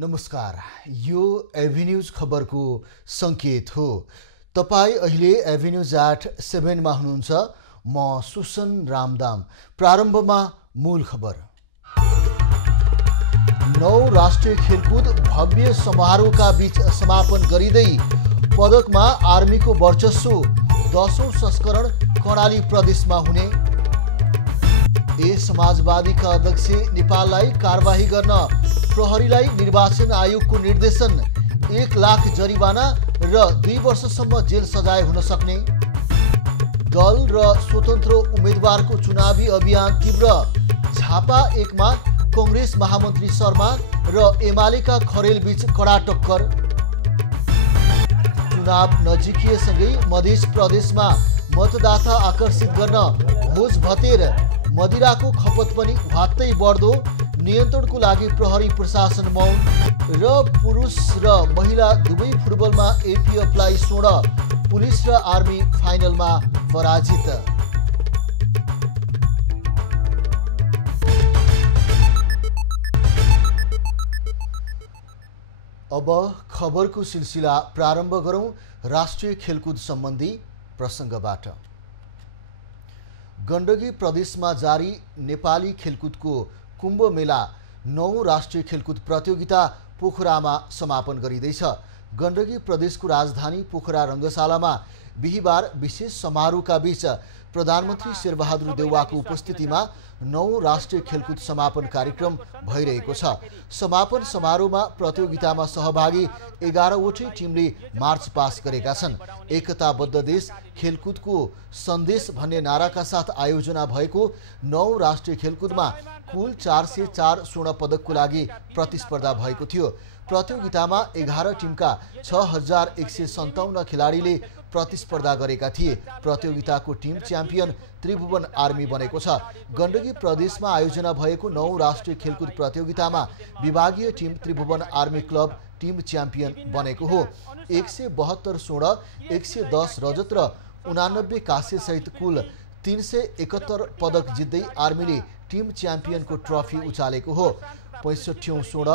नमस्कार, यो एभिन्यूज खबरको संकेत हो। तपाई अहिले एभिन्यूज एट 7 मा हुनुहुन्छ। म सुसन रामदाम। प्रारम्भमा मूल खबर। 9 राष्ट्रिय खेलकुद भव्य समारोहका बीच समापन गरिँदै पदकमा आर्मीको वर्चस्व 10औं संस्करण कर्णाली प्रदेशमा हुने। समाजवादीका अध्यक्ष नेपाललाई कारबाही गर्न प्रहरीलाई निर्वाचन आयोगको निर्देशन। 1 लाख जरिवाना र 2 वर्षसम्म जेल सजाय हुन सक्ने। दल र स्वतन्त्र उम्मेदवारको चुनावी अभियान तीव्र। झापा 1 मा कांग्रेस महामन्त्री शर्मा र एमालेका खरेल बीच कडा टक्कर। चुनाव नजिकिएसँगै मध्य प्रदेशमा मतदाता आकर्षित गर्न भोज भतेर मदिराको खपत पनि वात्तै बढ्दो। नियन्त्रणको लागि प्रहरी प्रशासन मौन। र पुरुष र महिला दुवै फुटबलमा एपीएफलाई स्वर्ण, पुलिस र आर्मी फाइनलमा पराजित। अब खबरको सिलसिला प्रारम्भ गरौं राष्ट्रिय खेलकुद सम्बन्धी प्रसङ्गबाट। गण्डकी प्रदेशमा जारी नेपाली खेलकुदको कुम्भ मेला 9 राष्ट्रिय खेलकुद प्रतियोगिता पोखरामा समापन गरिँदैछ। गण्डकी प्रदेशको राजधानी पोखरा रङ्गशालामा बिहिबार विशेष समारोहका बीच प्रधानमन्त्री शेरबहादुर देउवाको उपस्थितिमा 9 राष्ट्रिय खेलकुद समापन कार्यक्रम भइरहेको छ। समापन समारोहमा प्रतियोगितामा सहभागी 11वटै टिमले मार्च पास गरेका छन्। एकताबद्ध देश खेलकुदको सन्देश भन्ने नाराका साथ आयोजना भएको 9 राष्ट्रिय खेलकुदमा कुल 404 स्वर्ण पदकको लागि प्रतिस्पर्धा भएको थियो। प्रतियोगितामा 11 टिमका 6157 खेलाडीले प्रतिस्पर्धा गरेका थिए। प्रतियोगिताको टिम च्याम्पियन त्रिभुवन आर्मी बनेको छ। गण्डकी प्रदेशमा आयोजना भएको 9 राष्ट्रिय खेलकुद प्रतियोगितामा विभागीय team Tribhuvan Army Club team champion बनेको हो। 172 स्वर्ण, 110 रजत र 89 काँस्य सहित कुल 371 पदक जित्दै आर्मीले टिम च्याम्पियनको ट्रफी उचालेको हो। 65औं स्वर्ण,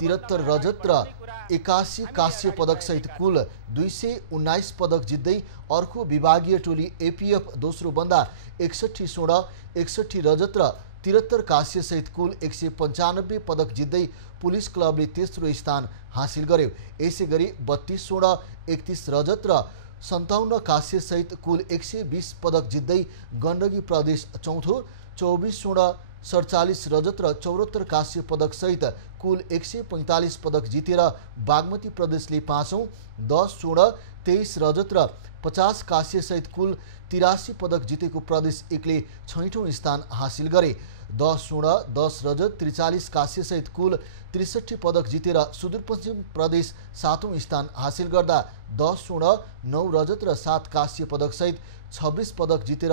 73 रजत र 81 काँस्य पदक सहित कुल 219 पदक जित्दै अर्को विभागीय टोली एपीएफ दोस्रो बन्दा 61 स्वर्ण, 61 रजत र 73 काँस्य सहित कुल 195 पदक जित्दै पुलिस क्लबले तेस्रो स्थान हासिल गर्यो। यसैगरी 32 स्वर्ण, 31 रजत र 57 काँस्य सहित कुल 120 पदक जित्दै गण्डकी प्रदेश चौथो, 24 स्वर्ण, 47 रजत र 74 काँस्य पदक सहित कुल 145 पदक जितेर बागमती प्रदेशले पाँचौं, 10 स्वर्ण, 23 रजत र 50 काँस्य सहित कुल 83 पदक जितेको प्रदेश एकले छैठौं स्थान हासिल गरे। 10 स्वर्ण, 10 रजत, 43 काँस्य सहित कुल 63 पदक जितेर सुदूरपश्चिम प्रदेश सातौं स्थान हासिल गर्दा 10 स्वर्ण, 9 रजत र 7 काँस्य पदक सहित 26 पदक जितेर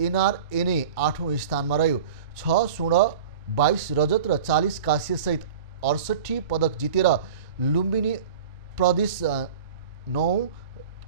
एनआरएनए आठौं स्थानमा रह्यो। 6 स्वर्ण, 22 रजत र 40 काँस्य सहित 68 पदक जितेर लुम्बिनी प्रदेश 9,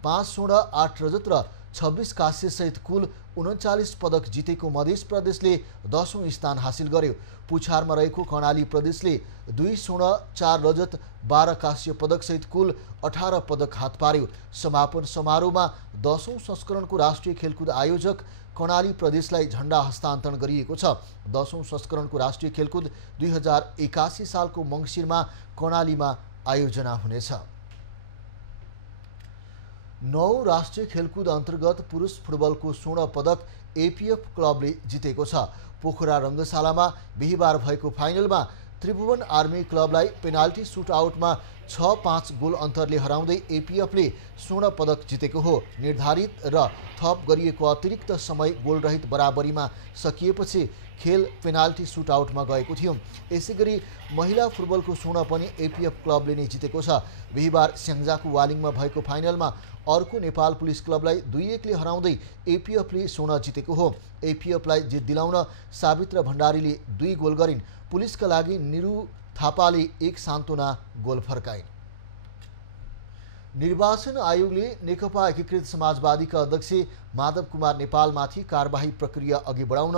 5 स्वर्ण, 8 रजत र 26 काँस्य सहित कुल 39 पदक जितेको मध्य प्रदेशले 10औं स्थान हासिल गर्यो। पुछारमा रहेको कर्णाली प्रदेशले 2 स्वर्ण, 4 रजत, 12 काँस्य पदक सहित कुल 18 पदक हात पार्यो। समापन समारोहमा 10औं संस्करणको राष्ट्रिय खेलकुद आयोजक कर्णाली प्रदेशलाई झण्डा हस्तान्तरण गरिएको छ। 10औं संस्करणको राष्ट्रिय खेलकुद 2081 सालको मङ्सिरमा कर्णालीमा आयोजना हुनेछ। 9 राष्ट्रिय खेलकुद अन्तर्गत पुरुष फुटबलको स्वर्ण पदक एपीएफ क्लबले जितेको छ। पोखरा रङ्गशालामा बिहिबार भएको फाइनलमा त्रिभुवन आर्मी क्लबलाई पेनाल्टी सुटआउटमा 6-5 गोल अन्तरले हराउँदै एपीएफले स्वर्ण पदक जितेको हो। निर्धारित र थप गरिएको अतिरिक्त समय गोलरहित बराबरीमा सकिएपछि खेल पेनाल्टी सुटआउटमा गएको थियो। यसैगरी महिला फुटबलको स्वर्ण पनि एपीएफ क्लबले नै जितेको छ। बिहिबार स्याङ्जाको वालिङमा भएको फाइनलमा अर्को नेपाल पुलिस क्लबलाई 2-1 ले हराउँदै एपीएफले स्वर्ण जितेको हो। एपीएफलाई जित दिलाउन सावित्र भण्डारीले 2 गोल गरिन्। पुलिसका लागि निरु थापाले 1 सान्त्वना गोल फर्काइन्। निर्वाचन आयोगले नेकपा एकीकृत समाजवादीका अध्यक्ष माधव कुमार नेपालमाथि कारबाही प्रक्रिया अघि बढाउन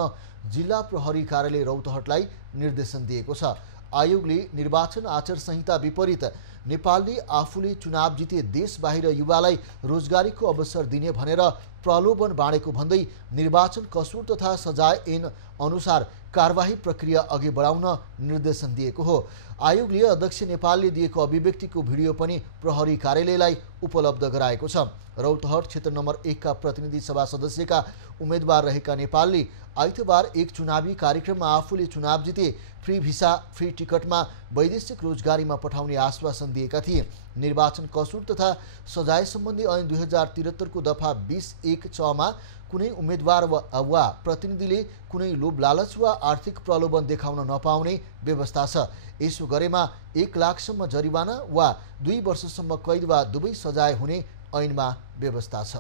जिल्ला प्रहरी कार्यालय रौतहटलाई निर्देशन दिएको छ। आयोगले निर्वाचन आचार संहिता विपरीत नेपालले आफूले चुनाव जिते देश बाहिर युवालाई रोजगारीको अवसर दिने भनेर प्रलोभन बाँडेको भन्दै निर्वाचन कसुर तथा सजाय ऐन अनुसार कारबाही प्रक्रिया अघि बढाउन निर्देशन दिएको हो। आयोगले अध्यक्ष नेपालले दिएको अभिव्यक्तिको भिडियो पनि प्रहरी कार्यालयलाई उपलब्ध गराएको छ। रौतहट क्षेत्र नम्बर 1 का प्रतिनिधि सभा सदस्यका उम्मेदवार रहेका नेपालले आइतबार एक चुनावी कार्यक्रममा आफूले चुनाव जिते फ्री भिसा फ्री टिकटमा वैदेशिक रोजगारीमा पठाउने आश्वासन दिएका थिए। निर्वाचन कसुर तथा सजाय सम्बन्धी ऐन 2073 को दफा 20(1)(च) मा कुनै उम्मेदवार वा प्रतिनिधिले कुनै लोभ लालच वा आर्थिक प्रलोभन देखाउन नपाउने व्यवस्था छ। यसो गरेमा 1 लाखसम्म जरिवाना वा 2 वर्षसम्म कैद वा दुवै सजाय हुने ऐनमा व्यवस्था छ।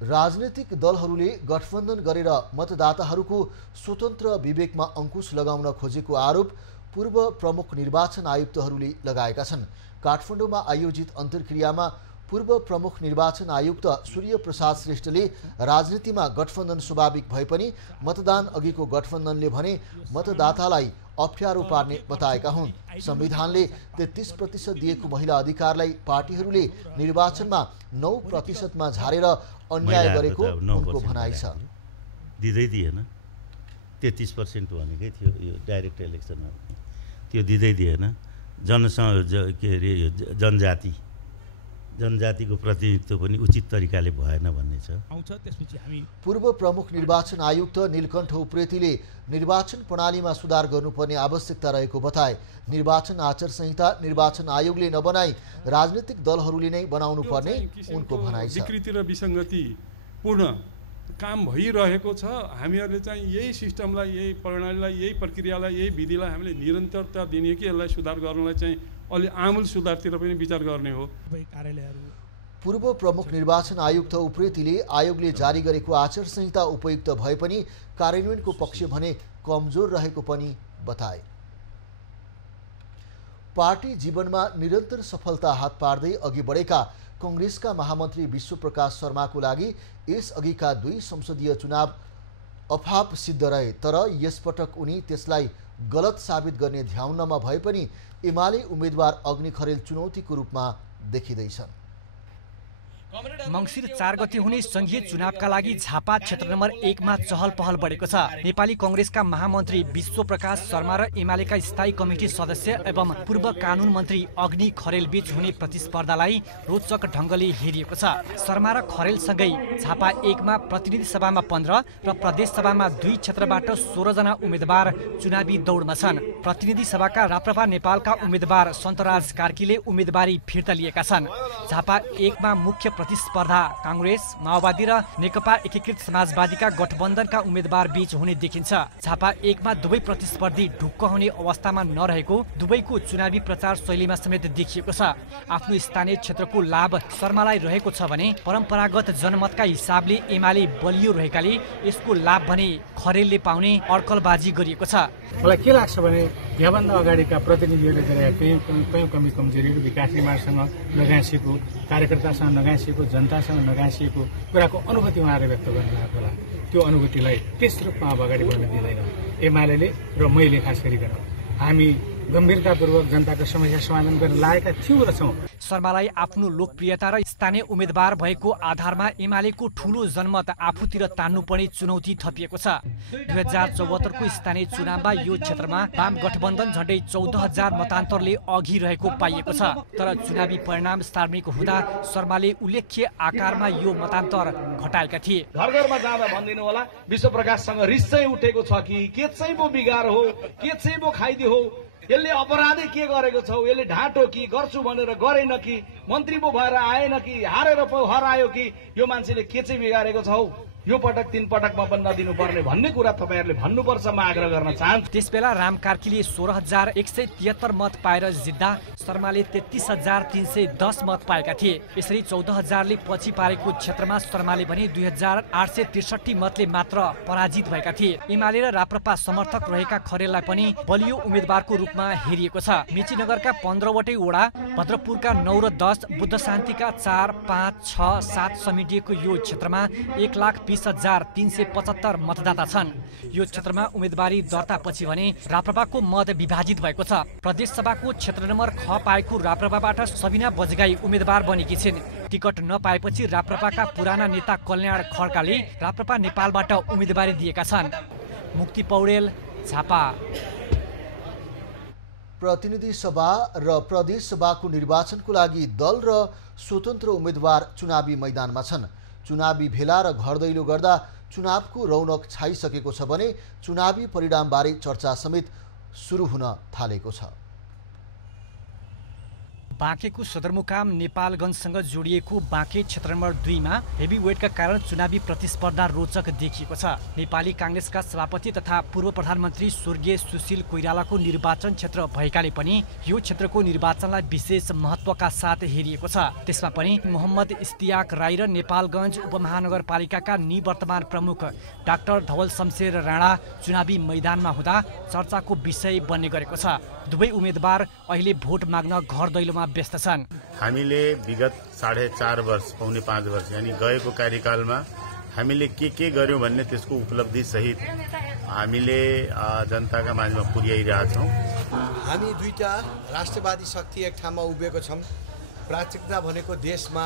राजनीतिक दलहरूले गठबन्धन गरेर मतदाताहरूको स्वतन्त्र विवेकमा अंकुश लगाउन खोजेको आरोप पूर्व प्रमुख निर्वाचन आयुक्तहरूले लगाएका छन्। काठमाडौँमा आयोजित अन्तर्क्रियामा पूर्व प्रमुख निर्वाचन आयुक्त सूर्य प्रसाद श्रेष्ठले राजनीतिमा गठबन्धन स्वाभाविक भए पनि मतदान अघिको गठबन्धनले भने मतदातालाई अप्ठ्यारो पार्ने बताएका हुन्। संविधानले 33% दिएको महिला अधिकारलाई पार्टीहरूले निर्वाचनमा 9% मा झारेर अन्याय गरेको उनको भनाइ छ। दिँदै दिएन 33% भनेकै थियो यो डाइरेक्ट इलेक्सनमा, त्यो दिँदै दिएन। जनजातिको प्रतिनिधित्व पनि उचित तरिकाले भएन भन्ने छ। पूर्व प्रमुख निर्वाचन आयुक्त नीलकण्ठ उप्रेतीले निर्वाचन प्रणालीमा सुधार गर्नुपर्ने आवश्यकता रहेको बताए। निर्वाचन आचार संहिता निर्वाचन आयोगले नबनाई राजनीतिक दलहरूले नै बनाउनु पर्ने उनको भनाइ छ। विकृति र विसङ्गति पूर्ण काम भइरहेको छ। हामीहरूले चाहिँ यही सिस्टमलाई, यही प्रणालीलाई, यही प्रक्रियालाई, यही विधिलाई हामीले निरन्तरता दिने कि यसलाई सुधार गर्नलाई चाहिँ अलि आमूल सुधारतिर पनि विचार गर्ने हो। पूर्व प्रमुख निर्वाचन आयुक्त उप्रेतीले आयोगले जारी गरेको आचार संहिता उपयुक्त भए पनि कार्यान्वयनको पक्ष भने कमजोर रहेको पनि बताए। पार्टी जीवनमा निरन्तर सफलता हात पार्दै अघि बढेका कांग्रेसका महामन्त्री विश्वप्रकाश शर्माको लागि यसअघिका 2 संसदीय चुनाव अफाप सिद्ध रहे, तर यसपटक उनी त्यसलाई गलत साबित गर्ने ध्याउनमा भए पनि एमाले उम्मेदवार अग्नि खरेल चुनौतीको रूपमा देखिँदैछन्। मंसिर 4 गते हुने संघीय चुनावका लागि झापा क्षेत्र नम्बर 1 मा चहल पहल बढेको छ। नेपाली कांग्रेसका महामन्त्री विश्वप्रकाश शर्मा र एमालेका स्थायी कमिटी सदस्य एवं पूर्व कानून मन्त्री अग्नि खरेल बीच हुने प्रतिस्पर्धालाई रोचक ढंगले हेरिएको छ। शर्मा र खरेलसँगै झापा 1 मा प्रतिनिधि सभामा 15 र प्रदेश सभामा 2 क्षेत्रबाट 16 जना उम्मेदवार चुनावी दौडमा छन्। प्रतिनिधि सभाका राप्रपा नेपालका उम्मेदवार सन्तराज कार्कीले उम्मेदवारी फिर्ता लिएका छन्। झापा 1 मा मुख्य प्रतिस्पर्धा कांग्रेस, माओवादी र नेकपा एकीकृत समाजवादीका गठबन्धनका उम्मेदवार बीच हुने देखिन्छ। झापा 1 मा दुवै प्रतिस्पर्धी ढुक्क हुने अवस्थामा नरहेको दुवैको चुनावी प्रचार शैलीमा समेत देखिएको छ। आफ्नो स्थानीय क्षेत्रको लाभ शर्मालाई रहेको छ भने परम्परागत जनमतका हिसाबले एमाले बलियो रहेकाले यसको लाभ भने खरेलले पाउने अड्कलबाजी गरिएको छ। मलाई के लाग्छ भने यहाँभन्दा अगाडिका प्रतिनिधिहरूले गरेका कमी कमजोरीहरू विकास निर्माणसँग नगाँसिएको, कार्यकर्तासँग नगाँसिएको, जनतासँग नगाँसिएको कुराको अनुभूति उहाँले व्यक्त गर्नुभएको होला। त्यो अनुभूतिलाई त्यस रूपमा अब अगाडि बढ्न दिँदैन एमाले र मैले। खास गरिकन हामी गम्भीरतापूर्वक जनताको समस्या समाधान गर्न लागेका थियौँ र छौँ। शर्मालाई आफ्नो लोकप्रियता र स्थानीय उम्मेदवार भएको आधारमा एमालेको ठूलो जनमत आफूतिर तान्नुपर्ने चुनौती थपिएको छ। 2074 को स्थानीय चुनावमा यो क्षेत्रमा वाम गठबन्धन झण्डै 14,000 मतान्तरले अघि रहेको पाइएको छ। तर चुनावी परिणाम सार्वजनिक हुँदा शर्माले उल्लेख्य आकारमा यो मतान्तर घटाएका थिए। घर घरमा जाँदा भनिदिनु होला विश्वप्रकाशसँग रिस चाहिँ उठेको छ कि के चाहिँ वो बिगार हो, के चाहिँ वो खाइदियो हो, यसले अपराधी के गरेको छौ, यसले ढाँटो कि गर्छु भनेर गरेन कि, मन्त्री पो भएर आएन कि, हारेर पो हरायो कि, यो मान्छेले के चाहिँ बिगारेको छौ, यो पटक 3 पटकमा पनि नदिनु पर्ने भन्ने कुरा तपाईहरुले भन्नुपर्छ म आग्रह गर्न चाहन्छु। त्यसबेला राम कार्कीले 16,173 मत पाएर जित्दा शर्माले 33,310 मत पाएका थिए। यसरी 14,000ले पछि पारेको क्षेत्रमा शर्माले भने 2,863 मतले मात्र पराजित भएका थिए। एमाले र राप्रपा समर्थक रहेका खरेललाई पनि बलियो उम्मेदवारको रूपमा हेरिएको छ। मेचीनगरका 15 वटै वडा, भद्रपुरका 9 र 10, बुद्ध शान्तिका 4, 5, 6, 7 समेटिएको यो क्षेत्रमा 1,20,000 21,375 मतदाता छन्। यो क्षेत्रमा उम्मेदवारी दर्तापछि भने राप्रपाको मत विभाजित भएको छ। प्रदेशसभाको क्षेत्र नम्बर ख पाएको राप्रपाबाट सबिना बजगाई उम्मेदवार बनेकी छिन्। टिकट नपाएपछि राप्रपाका पुराना नेता कल्याण खड्काले राप्रपा नेपालबाट उम्मेदवारी दिएका छन्। मुक्ति पौडेल, झापा। प्रतिनिधि सभा र प्रदेश सभाको निर्वाचनको लागि दल र स्वतन्त्र उम्मेदवार चुनावी मैदानमा छन्। चुनावी भेला र घर दैलो गर्दा चुनावको रौनक छाइसकेको छ भने चुनावी परिणामबारे चर्चा समेत सुरु हुन थालेको छ। बाँकेको सदरमुकाम नेपालगञ्जसँग जोडिएको बाँके क्षेत्र नम्बर 2 मा हेभी वेटका कारण चुनावी प्रतिस्पर्धा रोचक देखिएको छ। नेपाली काङ्ग्रेसका सभापति तथा पूर्व प्रधानमन्त्री स्वर्गीय सुशील कोइरालाको निर्वाचन क्षेत्र भएकाले पनि यो क्षेत्रको निर्वाचनलाई विशेष महत्त्वका साथ हेरिएको छ। त्यसमा पनि मोहम्मद इस्तियाक राई र नेपालगञ्ज उपमहानगरपालिकाका निवर्तमान प्रमुख डाक्टर धवल शमशेर राणा चुनावी मैदानमा हुँदा चर्चाको विषय बन्ने गरेको छ। दुवै उम्मेदवार अहिले भोट माग्न घर दैलोमा व्यस्त छन्। हामीले विगत 4.5 वर्ष पौने 5 वर्ष यानी गएको कार्यकालमा हामीले के गर्यौं भन्ने त्यसको उपलब्धि सहित हामीले जनताका माझमा पुर्याइरहेछौं। हामी दुईटा राष्ट्रवादी शक्ति एक ठाउँमा उभिएको छौं। प्राथमिकता भनेको देशमा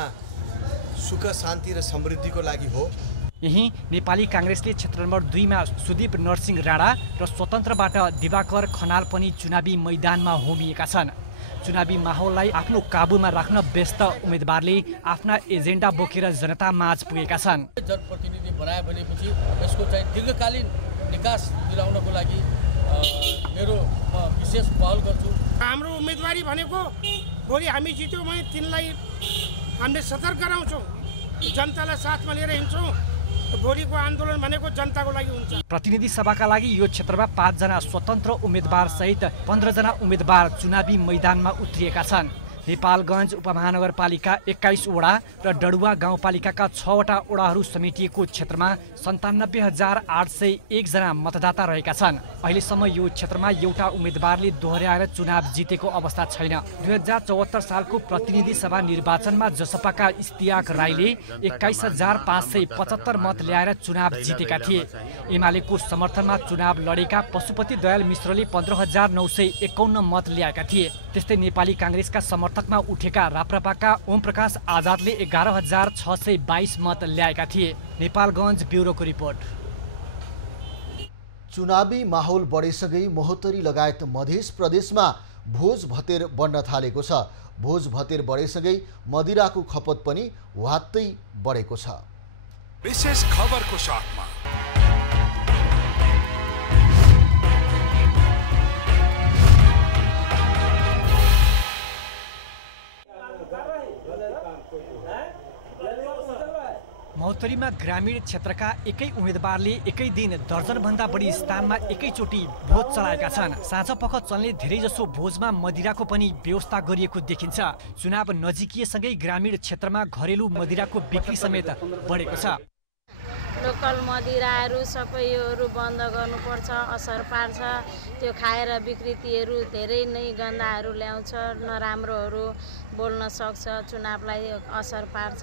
सुख शान्ति र समृद्धिको लागि हो। यही नेपाली काङ्ग्रेसले क्षेत्र नम्बर 2 मा सुदीप नरसिंह राणा र स्वतन्त्रबाट दिवाकर खनाल पनि चुनावी मैदानमा होमिएका छन्। चुनावी माहौललाई आफ्नो काबुमा राख्न व्यस्त उम्मेदवारले आफ्ना एजेन्डा बोकेर जनता माझ पुगेका छन्। जनप्रतिनिधि बनायो भनेपछि यसको चाहिँ दीर्घकालीन निकास दिलाउनको लागि मेरो विशेष पहल गर्छु। हाम्रो उम्मेदवारी भनेको भोलि हामी जित्यौँ भने तिनलाई हामीले सतर्क गराउँछौँ, जनतालाई साथमा लिएर हिँड्छौँ। भोलिको आन्दोलन भनेको जनताको लागि हुन्छ। प्रतिनिधि सभाका लागि यो क्षेत्रमा 5 जना स्वतन्त्र उम्मेदवार सहित 15 जना उम्मेदवार चुनावी मैदानमा उत्रिएका छन्। नेपालगञ्ज उपमहानगरपालिका 21 वडा र डडुवा गाउँपालिकाका 6 वटा वडाहरू समेटिएको क्षेत्रमा 97,801 जना मतदाता रहेका छन्। अहिलेसम्म यो क्षेत्रमा एउटा उम्मेदवारले दोहोर्याएर चुनाव जितेको अवस्था छैन। 2074 सालको प्रतिनिधि सभा निर्वाचनमा जसपाका इस्तियाक राईले 21,575 मत ल्याएर चुनाव जितेका थिए। एमालेको समर्थनमा चुनाव लडेका पशुपति दयाल मिश्रले 15,951 मत ल्याएका थिए। त्यस्तै नेपाली काङ्ग्रेसका समर्थकमा उठेका राप्रपाका ओम प्रकाश आजादले 11,622 मत ल्याएका थिए। नेपालगञ्ज ब्युरोको रिपोर्ट। चुनावी माहौल बढेसँगै महोत्तरी लगायत मध्य प्रदेशमा भोज भतेर बढ्न थालेको छ। भोज भतेर बढेसँगै मदिराको खपत पनि वात्तै बढेको छ। विशेष खबरको साथमा महोत्तरीमा ग्रामीण क्षेत्रका एकै उम्मेदवारले एकै दिन दर्जनभन्दा बढी स्थानमा एकैचोटि भोज चलाएका छन्। साँझपख चल्ने धेरैजसो भोजमा मदिराको पनि व्यवस्था गरिएको देखिन्छ। चुनाव नजिकिएसँगै ग्रामीण क्षेत्रमा घरेलु मदिराको बिक्री समेत बढेको छ। लोकल मदिराहरू सबै योहरू बन्द गर्नुपर्छ, असर पार्छ। त्यो खाएर विकृतिहरू धेरै नै गन्धाहरू ल्याउँछ, नराम्रोहरू बोल्न सक्छ, चुनावलाई असर पार्छ।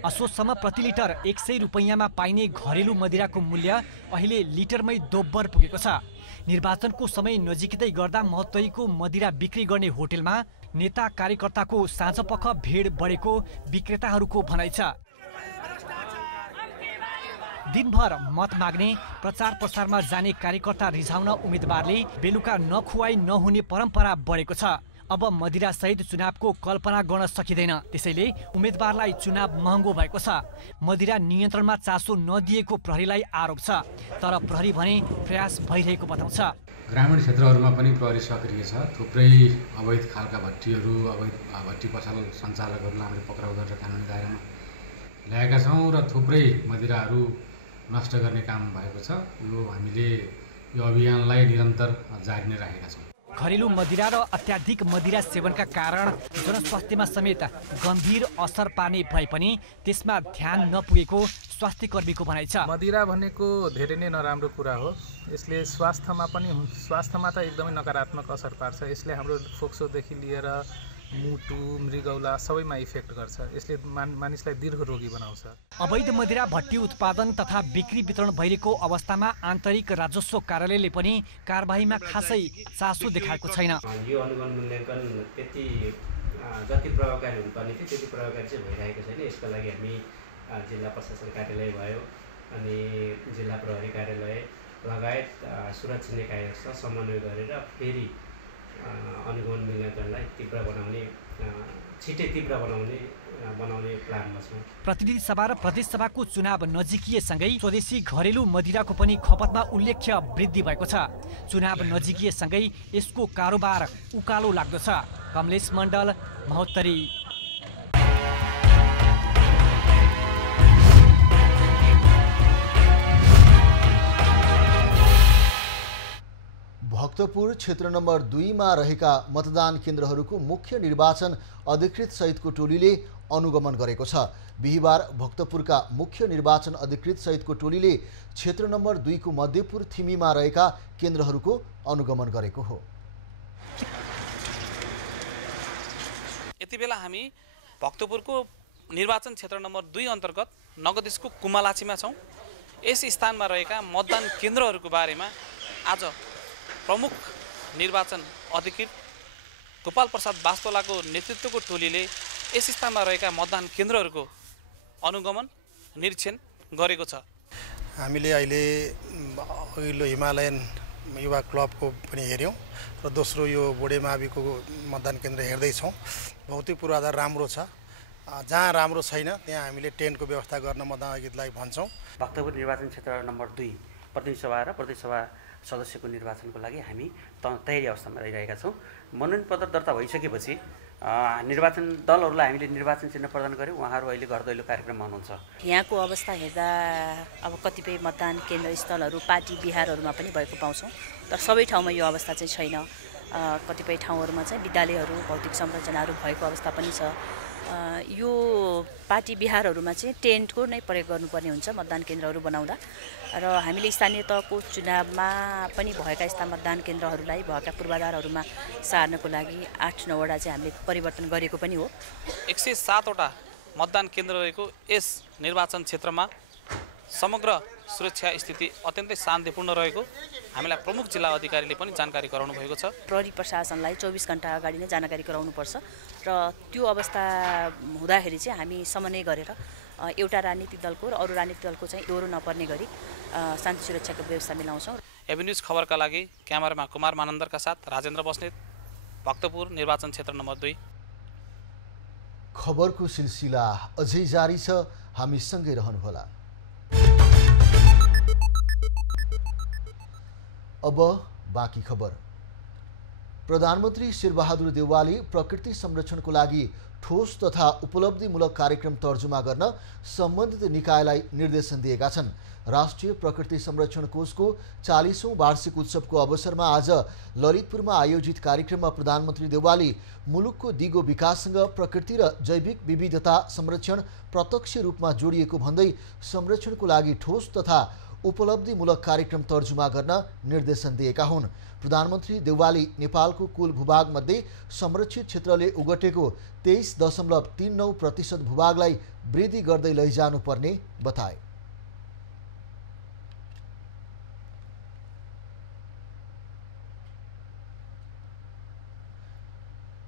असोजसम्म प्रति लिटर 100 रुपैयाँमा पाइने घरेलु मदिराको मूल्य अहिले लिटरमै दोब्बर पुगेको छ। निर्वाचनको समय नजिकै गर्दा महोत्तरीको मदिरा बिक्री गर्ने होटेलमा नेता कार्यकर्ताको साँझपख भिड बढेको विक्रेताहरूको भनाइ छ। दिनभर मत माग्ने, प्रचार प्रसारमा जाने कार्यकर्ता रिझाउन उम्मेदवारले बेलुका नखुवाई नहुने परम्परा बढेको छ। अब मदिरा सहित चुनावको कल्पना गर्न सकिँदैन। त्यसैले उम्मेदवारलाई चुनाव महँगो भएको छ। मदिरा नियन्त्रणमा चासो नदिएको प्रहरीलाई आरोप छ, तर प्रहरी भने प्रयास भइरहेको बताउँछ। ग्रामीण क्षेत्रहरूमा पनि प्रहरी सक्रिय छ। थुप्रै अवैध खालका भट्टीहरू, अवैध भट्टी पसल सञ्चालकहरूलाई हामीले पक्राउ गरेर कानुनी दायरामा ल्याएका छौँ र थुप्रै मदिराहरू नष्ट गर्ने काम भएको छ। यो हामीले यो अभियानलाई निरन्तर जारी नै राखेका छौँ। घरेलु मदिरा र अत्याधिक मदिरा सेवनका कारण जनस्वास्थ्यमा समेत गम्भीर असर पार्ने भए पनि त्यसमा ध्यान नपुगेको स्वास्थ्य कर्मीको भनाइ छ। मदिरा भनेको धेरै नै नराम्रो कुरा हो। यसले स्वास्थ्यमा त एकदमै नकारात्मक असर पार्छ। यसले हाम्रो फोक्सोदेखि लिएर मुटु मृगौला सबैमा इफेक्ट गर्छ। यसले मानिसलाई दीर्घ रोगी बनाउँछ। अवैध मदिरा भट्टी उत्पादन तथा बिक्री वितरण भइरहेको अवस्थामा आन्तरिक राजस्व कार्यालयले पनि कारबाहीमा खासै चासो देखाएको छैन। यो अनुगमन मूल्याङ्कन त्यति जति प्रभावकारी हुनुपर्ने थियो त्यति प्रभावकारी चाहिँ भइरहेको छैन। यसको लागि हामी जिल्ला प्रशासन कार्यालय भयो, अनि जिल्ला प्रहरी कार्यालय लगायत सुरक्षा निकायसँग समन्वय गरेर फेरि अनुगमन मूल्याङ्कनलाई तीव्र बनाउने, छिटै तीव्र बनाउने प्लानमा छौँ। प्रतिनिधि सभा र प्रदेश सभाको चुनाव नजिकिएसँगै स्वदेशी घरेलु मदिराको पनि खपतमा उल्लेख्य वृद्धि भएको छ। चुनाव नजिकिएसँगै यसको कारोबार उकालो लाग्दछ। कमलेश मण्डल, महोत्तरी। भक्तपुर क्षेत्र नम्बर 2 मा रहेका मतदान केन्द्रहरूको मुख्य निर्वाचन अधिकृत सहितको टोलीले अनुगमन गरेको छ। बिहिबार भक्तपुरका मुख्य निर्वाचन अधिकृत सहितको टोलीले क्षेत्र नम्बर 2 को मध्यपुर थिमीमा रहेका केन्द्रहरूको अनुगमन गरेको हो। यति बेला हामी भक्तपुरको निर्वाचन क्षेत्र नम्बर 2 अन्तर्गत नगदेशको कुमालाचीमा छौँ। यस स्थानमा रहेका मतदान केन्द्रहरूको बारेमा आज प्रमुख निर्वाचन अधिकृत गोपाल प्रसाद वास्तोलाको नेतृत्वको टोलीले यस स्थानमा रहेका मतदान केन्द्रहरूको अनुगमन निरीक्षण गरेको छ। हामीले अहिले अघिल्लो हिमालयन युवा क्लबको पनि हेऱ्यौँ र दोस्रो यो बोडेमाविको मतदान केन्द्र हेर्दैछौँ। भौतिक पूर्वाधार राम्रो छ। जहाँ राम्रो छैन त्यहाँ हामीले टेन्टको व्यवस्था गर्न मतदान अधिकृतलाई भन्छौँ। भक्तपुर निर्वाचन क्षेत्र नम्बर 2 प्रतिनिधि सभा र प्रदेश सभा सदस्यको निर्वाचनको लागि हामी तयारी अवस्थामा रहिरहेका छौँ। मनोनयन पत्र दर्ता भइसकेपछि निर्वाचन दलहरूलाई हामीले निर्वाचन चिन्ह प्रदान गर्यौँ। उहाँहरू अहिले घर दैलो कार्यक्रममा हुनुहुन्छ। यहाँको अवस्था हेर्दा अब कतिपय मतदान केन्द्र स्थलहरू पार्टी बिहारहरूमा पनि भएको पाउँछौँ, तर सबै ठाउँमा यो अवस्था चाहिँ छैन। कतिपय ठाउँहरूमा चाहिँ विद्यालयहरू भौतिक संरचनाहरू भएको अवस्था पनि छ। यो पार्टी बिहारहरूमा चाहिँ टेन्टको नै प्रयोग गर्नुपर्ने हुन्छ मतदान केन्द्रहरू बनाउँदा, र हामीले स्थानीय तहको चुनावमा पनि भएका यस्ता मतदान केन्द्रहरूलाई भएका पूर्वाधारहरूमा सार्नको लागि 8-9 वटा चाहिँ हामीले परिवर्तन गरेको पनि हो। 107 वटा मतदान केन्द्र रहेको यस निर्वाचन क्षेत्रमा समग्र सुरक्षा स्थिति अत्यन्तै शान्तिपूर्ण रहेको हामीलाई प्रमुख जिल्ला अधिकारीले पनि जानकारी गराउनु भएको छ। प्रहरी प्रशासनलाई 24 घण्टा अगाडि नै जानकारी गराउनुपर्छ र त्यो अवस्था हुँदाखेरि चाहिँ हामी समन्वय गरेर एउटा राजनीतिक दलको र अरू राजनीतिक दलको चाहिँ दोहोरो नपर्ने गरी शान्ति सुरक्षाको व्यवस्था मिलाउँछौँ। एबी न्युज खबरका लागि क्यामेरामा कुमार मानन्दरका साथ राजेन्द्र बस्नेत, भक्तपुर निर्वाचन क्षेत्र नम्बर 2। खबरको सिलसिला अझै जारी छ, हामी सँगै रहनुहोला। अब बाँकी खबर। प्रधानमन्त्री शेरबहादुर देउवाले प्रकृति संरक्षणको लागि ठोस तथा उपलब्धिमूलक कार्यक्रम तर्जुमा गर्न सम्बन्धित निकायलाई निर्देशन दिएका छन्। राष्ट्रिय प्रकृति संरक्षण कोषको 40औं वार्षिक उत्सवको अवसरमा आज ललितपुरमा आयोजित कार्यक्रममा प्रधानमन्त्री देउवाले मुलुकको दिगो विकाससँग प्रकृति र जैविक विविधता संरक्षण प्रत्यक्ष रूपमा जोडिएको भन्दै संरक्षणको लागि ठोस तथा उपलब्धिमूलक कार्यक्रम तर्जुमा गर्न निर्देशन दिएका हुन्। प्रधानमन्त्री देउवाले नेपालको कुल भूभागमध्ये संरक्षित क्षेत्रले ओगटेको 23.39% भूभागलाई वृद्धि गर्दै लैजानुपर्ने बताए।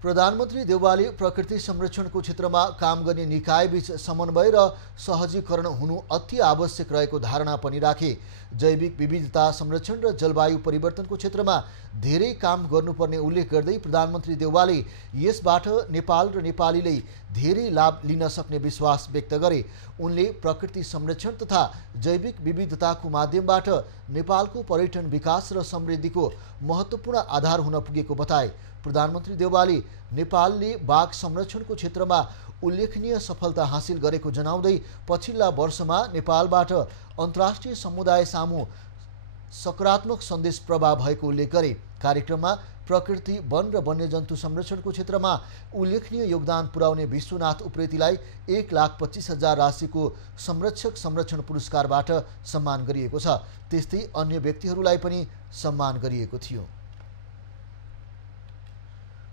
प्रधानमन्त्री देउवाले प्रकृति संरक्षणको क्षेत्रमा काम गर्ने निकायबीच समन्वय र सहजीकरण हुनु अति आवश्यक रहेको धारणा पनि राखे। जैविक विविधता संरक्षण र जलवायु परिवर्तनको क्षेत्रमा धेरै काम गर्नुपर्ने उल्लेख गर्दै प्रधानमन्त्री देउवाले यसबाट नेपाल र नेपालीले धेरै लाभ लिन सक्ने विश्वास व्यक्त गरे। उनले प्रकृति संरक्षण तथा जैविक विविधताको माध्यमबाट नेपालको पर्यटन विकास र समृद्धिको महत्त्वपूर्ण आधार हुन पुगेको बताए। प्रधानमन्त्री देउवाले नेपालले बाघ संरक्षणको क्षेत्रमा उल्लेखनीय सफलता हासिल गरेको जनाउँदै पछिल्ला वर्षमा नेपालबाट अन्तर्राष्ट्रिय समुदाय सामु सकारात्मक सन्देश प्रभाव भएको उल्लेख गरे। कार्यक्रममा प्रकृति, वन र वन्यजन्तु संरक्षणको क्षेत्रमा उल्लेखनीय योगदान पुर्याउने विश्वनाथ उप्रेतीलाई 1,25,000 राशिको संरक्षक संरक्षण पुरस्कारबाट सम्मान गरिएको छ। त्यस्तै अन्य व्यक्तिहरूलाई पनि सम्मान गरिएको थियो।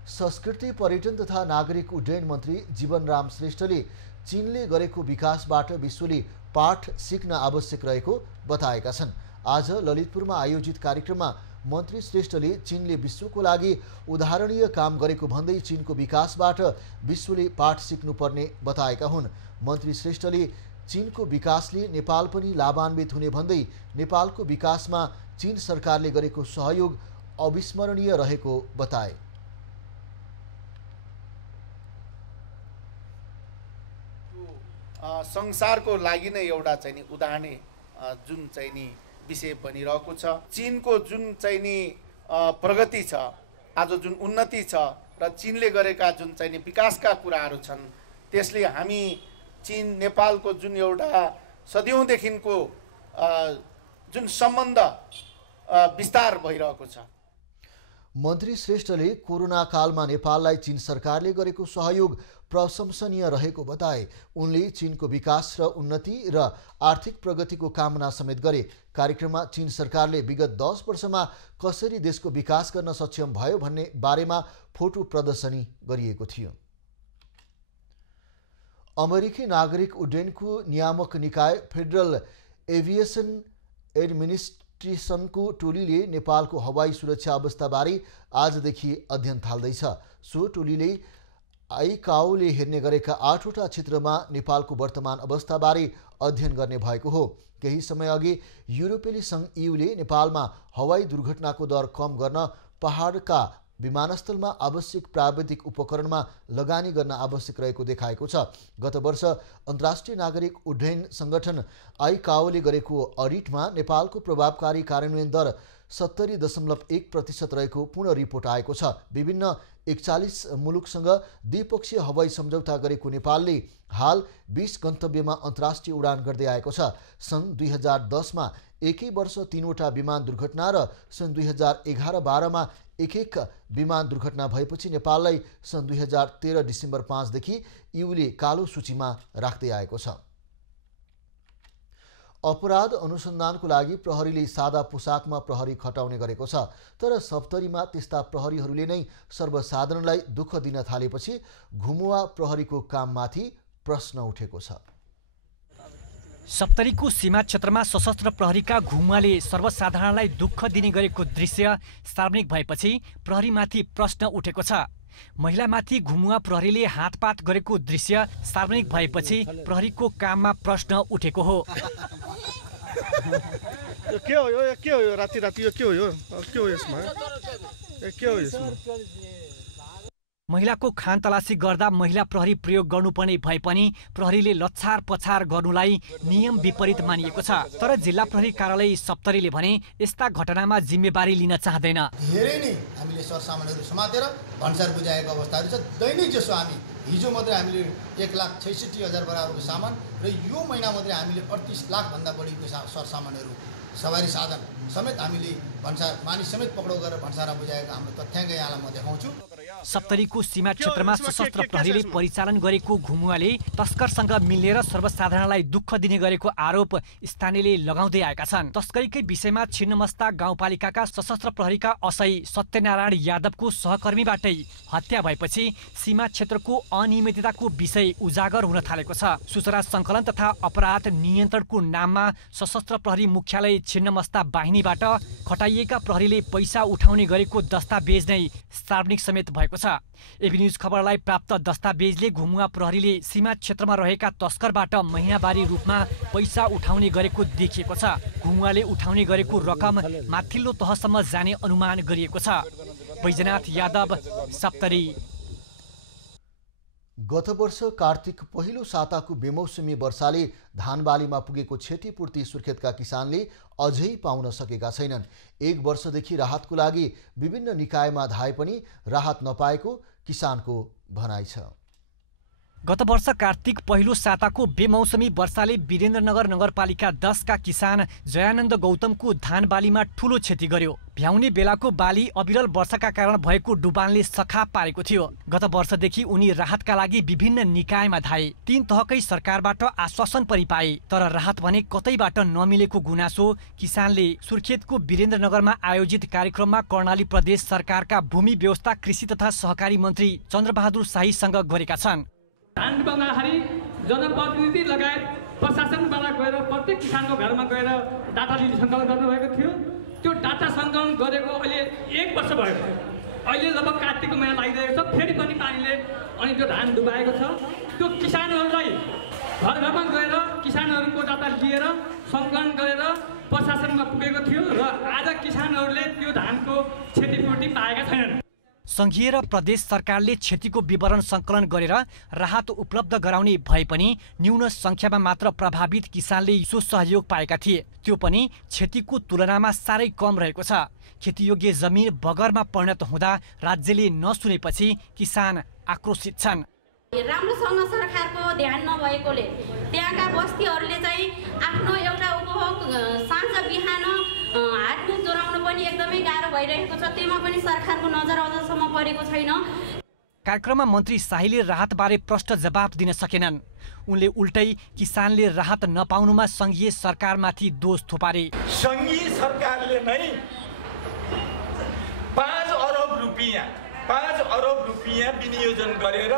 संस्कृति पर्यटन तथा नागरिक उड्डयन मन्त्री जीवनराम श्रेष्ठले चीनले गरेको विकासबाट विश्वले पाठ सिक्न आवश्यक रहेको बताएका छन्। आज ललितपुरमा आयोजित कार्यक्रममा मन्त्री श्रेष्ठले चीनले विश्वको लागि उदाहरणीय काम गरेको भन्दै चीनको विकासबाट विश्वले पाठ सिक्नुपर्ने बताएका हुन्। मन्त्री श्रेष्ठले चीनको विकासले नेपाल पनि लाभान्वित हुने भन्दै नेपालको विकासमा चीन सरकारले गरेको सहयोग अविस्मरणीय रहेको बताए। संसारको लागि नै एउटा चाहिँ नि उदाहरणीय जुन चाहिँ नि विषय बनिरहेको छ। चीनको जुन चाहिँ नि प्रगति छ, आज जुन उन्नति छ र चीनले गरेका जुन चाहिँ नि विकासका कुराहरू छन्, त्यसले हामी चीन नेपालको जुन एउटा सदियौँदेखिको जुन सम्बन्ध विस्तार भइरहेको छ। मन्त्री श्रेष्ठले कोरोना कालमा नेपाललाई चीन सरकारले गरेको सहयोग प्रशंसनीय रहेको बताए। उनले चीनको विकास र उन्नति र आर्थिक प्रगतिको कामना समेत गरे। कार्यक्रममा चीन सरकारले विगत 10 वर्षमा कसरी देशको विकास गर्न सक्षम भयो भन्ने बारेमा फोटो प्रदर्शनी गरिएको थियो। अमेरिकी नागरिक उड्डयनको नियामक निकाय फेडरल एभिएसन एडमिनिस्ट्रेसनको टोलीले नेपालको हवाई सुरक्षा अवस्थाबारे आजदेखि अध्ययन थाल्दैछ। सो टोलीले आइकाओले हेर्ने गरेका 8वटा क्षेत्रमा नेपालको वर्तमान अवस्थाबारे अध्ययन गर्ने भएको हो। केही समय अघि युरोपेली सङ्घ ईयूले नेपालमा हवाई दुर्घटनाको दर कम गर्न पहाडका विमानस्थलमा आवश्यक प्राविधिक उपकरणमा लगानी गर्न आवश्यक रहेको देखाएको छ। गत वर्ष अन्तर्राष्ट्रिय नागरिक उड्डयन संगठन आइकाओले गरेको अडिटमा नेपालको प्रभावकारी कार्यान्वयन दर 70.1% रहेको पूर्ण रिपोर्ट आएको छ। विभिन्न 41 मुलुकसँग द्विपक्षीय हवाई सम्झौता गरेको नेपालले हाल 20 गन्तव्यमा अन्तर्राष्ट्रिय उडान गर्दै आएको छ। सन् 2010 मा एकै वर्ष 3वटा विमान दुर्घटना र सन् 2011-12 मा एक विमान दुर्घटना भएपछि नेपाललाई सन् 2013 डिसेम्बर 5 देखि ईयूले कालो सूचीमा राख्दै आएको छ। अपराध अनुसन्धानको लागि प्रहरीले सादा पोसाकमा प्रहरी खटाउने गरेको छ। तर सप्तरीमा त्यस्ता प्रहरीहरूले नै सर्वसाधारणलाई दुःख दिन थालेपछि घुमुवा प्रहरीको काममाथि प्रश्न उठेको छ। सप्तरीको सीमा क्षेत्रमा सशस्त्र प्रहरीका घुमुवाले सर्वसाधारणलाई दुःख दिने गरेको दृश्य सार्वजनिक भएपछि प्रहरीमाथि प्रश्न उठेको छ। महिलामाथि घुमुवा प्रहरीले हातपात गरेको दृश्य सार्वजनिक भएपछि प्रहरीको काममा प्रश्न उठेको हो। के हो यो राति यो के हो यसमा महिलाको खान तलासी गर्दा महिला प्रहरी प्रयोग गर्नुपर्ने भए पनि प्रहरीले लच्छार पछार गर्नुलाई नियम विपरीत मानिएको छ। तर जिल्ला प्रहरी कार्यालय सप्तरीले भने यस्ता घटनामा जिम्मेवारी लिन चाहदैन। धेरै नै हामीले सरसामानहरू समातेर भन्सार बुझाएको अवस्थाहरू छ। दैनिक जसो हामी हिजो मात्रै हामीले 1,66,000 बराबरको सामान र यो महिना मात्रै हामीले 38 लाख भन्दा बढीको सरसामानहरू सवारी साधन समेत हामीले भन्सार मानिस समेत पक्राउ गरेर भन्सारमा बुझाएको हाम्रो तथ्याङ्क यहाँलाई म देखाउँछु। सप्तरीको सीमा क्षेत्रमा सशस्त्र प्रहरीले परिचालन गरेको घुमुवाले तस्करसँग मिलेर सर्वसाधारणलाई दुःख दिने गरेको आरोप स्थानीयले लगाउँदै आएका छन्। तस्करीकै विषयमा छिन्नमस्ता गाउँपालिकाका सशस्त्र प्रहरीका असै सत्यनारायण यादवको सहकर्मीबाटै हत्या भएपछि सीमा क्षेत्रको अनियमितताको विषय उजागर हुन थालेको छ। सूचना सङ्कलन तथा अपराध नियन्त्रणको नाममा सशस्त्र प्रहरी मुख्यालय छिन्नमस्ता बाहिनीबाट खटाइएका प्रहरीले पैसा उठाउने गरेको दस्तावेज नै सार्वजनिक समेत भएको छ। एबी न्यूज खबरलाई प्राप्त दस्तावेजले घुमुवा प्रहरीले सीमा क्षेत्रमा रहेका तस्करबाट महिनावारी रूपमा पैसा उठाउने गरेको देखिएको छ। घुमुवाले उठाउने गरेको रकम माथिल्लो तहसम्म जाने अनुमान गरिएको छ। बैजनाथ यादव, सप्तरी। गत वर्ष कार्तिक पहिलो साताको बेमौसमी वर्षाले धानबालीमा पुगेको क्षतिपूर्ति सुर्खेतका किसानले अझै पाउन सकेका छैनन्। 1 वर्षदेखि राहतको लागि विभिन्न निकायमा धाए पनि राहत नपाएको किसानको भनाइ छ। गत वर्ष कार्तिक पहिलो साताको बेमौसमी वर्षाले वीरेन्द्रनगर नगरपालिका 10 का किसान जयानन्द गौतमको धान बालीमा ठूलो क्षति गर्यो। भ्याउने बेलाको बाली अविरल वर्षाका कारण भएको डुबानले सखाप पारेको थियो। गत वर्षदेखि उनी राहतका लागि विभिन्न निकायमा धाए। 3 तहकै सरकारबाट आश्वासन पनि पाए, तर राहत भने कतैबाट नमिलेको गुनासो किसानले सुर्खेतको वीरेन्द्रनगरमा आयोजित कार्यक्रममा कर्णाली प्रदेश सरकारका भूमि व्यवस्था कृषि तथा सहकारी मन्त्री चन्द्रबहादुर शाहीसँग गरेका छन्। धान बनाउँदाखेरि जनप्रतिनिधि लगायत प्रशासनबाट गएर प्रत्येक किसानको घरमा गएर डाटा लिने सङ्कलन गर्नुभएको थियो। त्यो डाटा सङ्कलन गरेको अहिले 1 वर्ष भयो। अहिले लगभग कार्तिकको महिना लागिरहेको छ, फेरि पनि पानीले अनि त्यो धान डुबाएको छ। त्यो किसानहरूलाई घर घरमा गएर किसानहरूको डाटा लिएर सङ्कलन गरेर प्रशासनमा पुगेको थियो र आज किसानहरूले त्यो धानको क्षतिपूर्ति पाएका छैनन्। संघीय र प्रदेश सरकारले क्षतिको विवरण सङ्कलन गरेर राहत उपलब्ध गराउने भए पनि न्यून सङ्ख्यामा मात्र प्रभावित किसानले सो सहयोग पाएका थिए। त्यो पनि क्षतिको तुलनामा साह्रै कम रहेको छ। खेतीयोग्य जमिन बगरमा परिणत हुँदा राज्यले नसुनेपछि किसान आक्रोशित छन्। राम्रोसँग सरकारको ध्यान नभएकोले त्यहाँका बस्तीहरूले चाहिँ आफ्नो एउटा उपभोग साँझ बिहान हातमुख जोराउन पनि एकदमै गाह्रो भइरहेको छ। त्यसमा पनि सरकारको नजर अझसम्म परेको छैन। कार्यक्रममा मन्त्री शाहीले राहतबारे प्रश्न जवाब दिन सकेनन्। उनले उल्टै किसानले राहत नपाउनुमा संघीय सरकारमाथि दोष थोपारे। संघीय सरकारले नै 5 अरब रुपियाँ विनियोजन गरेर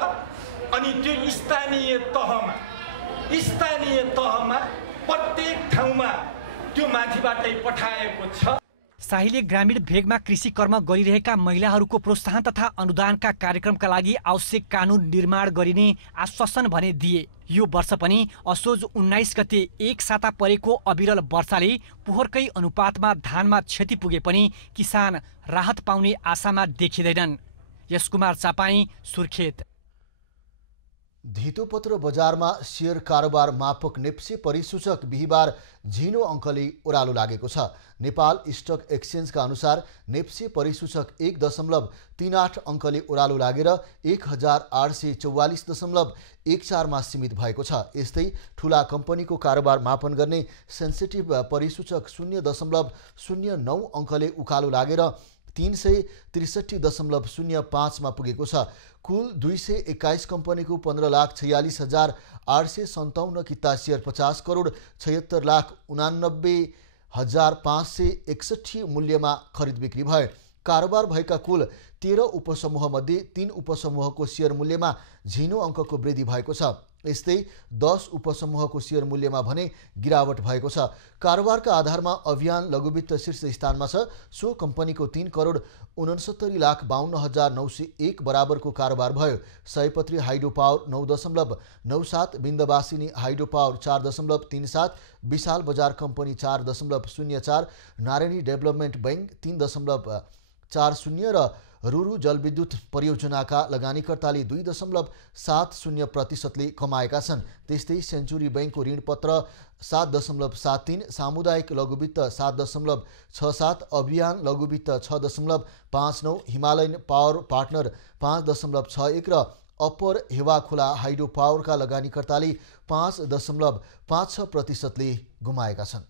अनि त्यो स्थानीय तहमा प्रत्येक ठाउँमा त्यो माथिबाटै पठाएको छ। शाहीले ग्रामीण भेगमा कृषि कर्म गरिरहेका महिलाहरूको प्रोत्साहन तथा अनुदानका कार्यक्रमका लागि आवश्यक कानुन निर्माण गरिने आश्वासन भने दिए। यो वर्ष पनि असोज 19 गते 1 साता परेको अविरल वर्षाले पोहोरकै अनुपातमा धानमा क्षति पुगे पनि किसान राहत पाउने आशामा देखिँदैनन्। यसकुमार चापाई, सुर्खेत। धितोपत्र बजारमा शेयर कारोबार मापक नेप्से परिसूचक बिहिबार झिनो अङ्कले ओह्रालो लागेको छ। नेपाल स्टक एक्सचेन्जका अनुसार नेप्से परिसूचक 1.38 अङ्कले ओह्रालो लागेर 1844.14 मा सीमित भएको छ। यस्तै ठूला कम्पनीको कारोबार मापन गर्ने सेन्सिटिभ परिसूचक 0.09 अङ्कले उकालो लागेर 363.05 मा पुगेको छ। कुल 221 कम्पनीको 15,46,857 किता शेयर 50 करोड 76,89,561 मूल्यमा खरिद बिक्री भए। कारोबार भएका कुल 13 उपसमूहमध्ये 3 उपसमूहको शेयर मूल्यमा झिनो अङ्कको वृद्धि भएको छ। यस्तै 10 उपसमूहको शेयर मूल्यमा भने गिरावट भएको छ। कारोबारका आधारमा अभियान लघुवित्त शीर्ष स्थानमा छ। सो कम्पनीको 3 करोड 69,52,901 बराबरको कारोबार भयो। सयपत्री hydro power 9.97, Bindabasini hydro power 4.37, विशाल बजार कम्पनी 4.04, नारायणी डेभलपमेन्ट बैंक 3.40 र रुरु जलविद्युत परियोजनाका लगानीकर्ताले 2.70% कमाएका छन्। त्यस्तै सेन्चुरी बैंकको ऋणपत्र 7.73, सामुदायिक लघुवित्त 7.67, अभियान लघुवित्त 6.59, हिमालयन पावर पार्टनर 5.61 र अप्पर हेवाखोला हाइड्रो पावरका लगानीकर्ताले 5.56% गुमाएका छन्।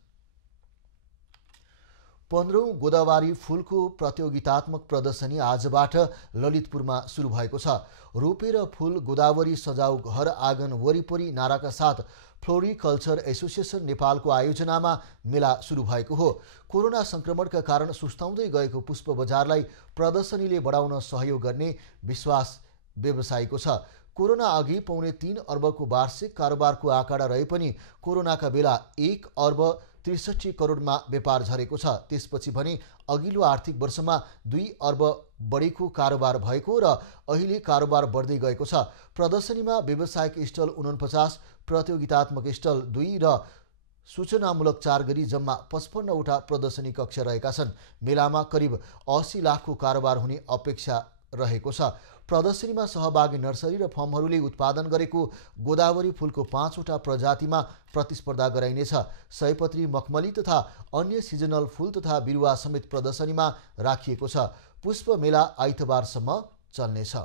15औं गोदावरी फूलको प्रतियोगितात्मक प्रदर्शनी आजबाट ललितपुरमा सुरु भएको छ। रोपेर फूल गोदावरी सजाऊ घर आँगन वरिपरि नाराका साथ फ्लोरिकल्चर एसोसिएसन नेपालको आयोजनामा मेला सुरु भएको हो। कोरोना संक्रमणका कारण सुस्ताउँदै गएको पुष्प बजारलाई प्रदर्शनीले बढाउन सहयोग गर्ने विश्वास व्यवसायीको छ। कोरोना अघि 3.25 अर्बको वार्षिक कारोबारको आँकडा रहे पनि कोरोनाका बेला 1 अर्ब 63 करोडमा व्यापार झरेको छ। त्यसपछि भने अघिल्लो आर्थिक वर्षमा 2 अर्ब बढीको कारोबार भएको र अहिले कारोबार बढ्दै गएको छ। प्रदर्शनीमा व्यावसायिक स्टल 49, प्रतियोगितात्मक स्टल 2 र सूचनामूलक 4 गरी जम्मा 55 वटा प्रदर्शनी कक्ष रहेका छन्। मेलामा करिब 80 लाखको कारोबार हुने अपेक्षा रहेको छ। प्रदर्शनीमा सहभागी नर्सरी र फर्महरूले उत्पादन गरेको गोदावरी फूलको 5 वटा प्रजातिमा प्रतिस्पर्धा गराइनेछ। सयपत्री, मखमली तथा अन्य सिजनल फूल तथा बिरुवा समेत प्रदर्शनीमा राखिएको छ। पुष्प मेला आइतबारसम्म चल्नेछ।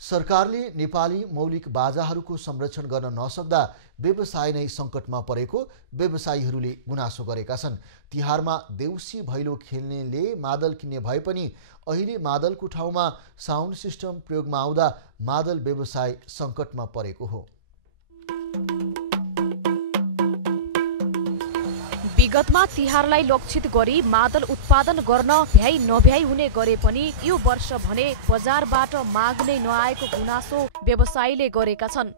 सरकारले नेपाली मौलिक बाजाहरूको संरक्षण गर्न नसक्दा व्यवसाय नै सङ्कटमा परेको व्यवसायीहरूले गुनासो गरेका छन्। तिहारमा देउसी भैलो खेल्नेले मादल किन्ने भए पनि अहिले मादलको ठाउँमा साउन्ड सिस्टम प्रयोगमा आउँदा मादल व्यवसाय सङ्कटमा परेको हो। विगतमा तिहारलाई लक्षित गरी मादल उत्पादन गर्न भ्याइ नभ्याइ हुने गरे पनि यो वर्ष भने बजारबाट माग नै नआएको गुनासो व्यवसायीले गरेका छन्।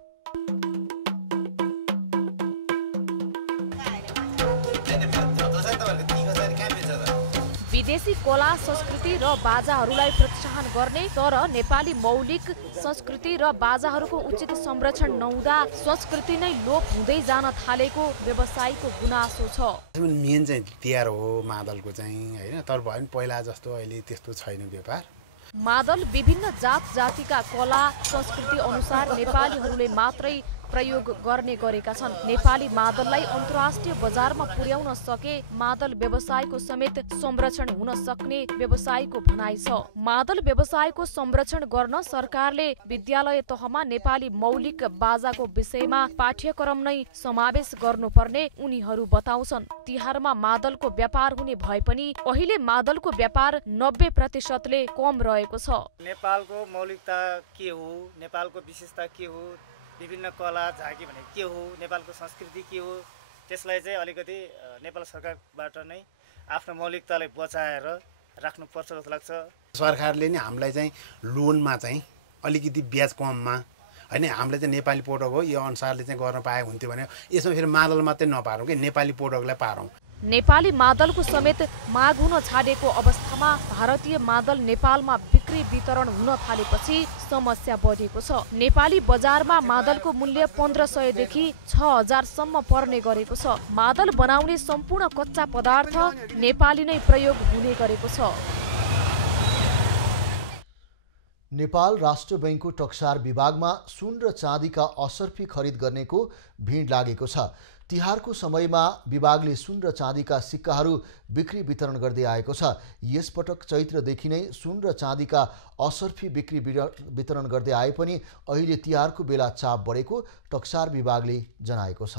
विदेशी कला संस्कृति र बाजाहरूलाई प्रोत्साहन गर्ने तर नेपाली मौलिक संस्कृति र बाजाहरूको उचित संरक्षण नहुँदा संस्कृति नै लोप हुँदै जान थालेको व्यवसायीको गुनासो छ। मेन चाहिँ तिहार हो मादलको चाहिँ हैन, तर भए पनि पहिला जस्तो अहिले त्यस्तो छैन व्यापार। मादल विभिन्न जात जातिका कला संस्कृति अनुसार नेपालीहरूले मात्रै प्रयोग गर्ने गरेका छन्। नेपाली मादललाई अन्तर्राष्ट्रिय बजारमा पुर्याउन सके मादल व्यवसायको समेत संरक्षण हुन सक्ने व्यवसायीको भनाइ छ। मादल व्यवसायको संरक्षण गर्न सरकारले विद्यालय तहमा नेपाली मौलिक बाजाको विषयमा पाठ्यक्रम नै समावेश गर्नुपर्ने उनीहरू बताउँछन्। तिहारमा मादलको व्यापार हुने भए पनि अहिले मादलको व्यापार 90% कम रहेको छ। नेपालको मौलिकता के हो, नेपालको विशेषता के हो, विभिन्न कला झाँकी भने के हो, नेपालको संस्कृति के हो, त्यसलाई चाहिँ अलिकति नेपाल सरकारबाट नै आफ्नो मौलिकतालाई बचाएर राख्नुपर्छ जस्तो लाग्छ। सरकारले नि हामीलाई चाहिँ लोनमा चाहिँ अलिकति ब्याज कममा हैन, हामीले चाहिँ नेपाली प्रोडक्ट हो यो अनुसारले चाहिँ गर्न पाए हुन्थ्यो भने यसमा फेरि मादल मात्रै नपारौँ कि नेपाली प्रोडक्टलाई पारौँ। नेपाली मादलको समेत माग हुन छाडेको अवस्थामा भारतीय मादल नेपालमा बिक्री वितरण हुन थालेपछि समस्या बढेको छ। नेपाली बजारमा मादलको मूल्य 1500 देखि 6000 सम्म पर्ने गरेको छ। मादल बनाउने सम्पूर्ण कच्चा पदार्थ नेपाली नै प्रयोग हुने गरेको छ। नेपाल राष्ट्र बैंकको टक्सार विभागमा सुन र चाँदीका असर्फी खरिद गर्नेको भिड लागेको छ। तिहारको समयमा विभागले सुन र चाँदीका सिक्काहरू बिक्री वितरण गर्दै आएको छ। यसपटक चैत्रदेखि नै सुन र चाँदीका असर्फी बिक्री वितरण गर्दै आए पनि अहिले तिहारको बेला चाप बढेको टक्सार विभागले जनाएको छ।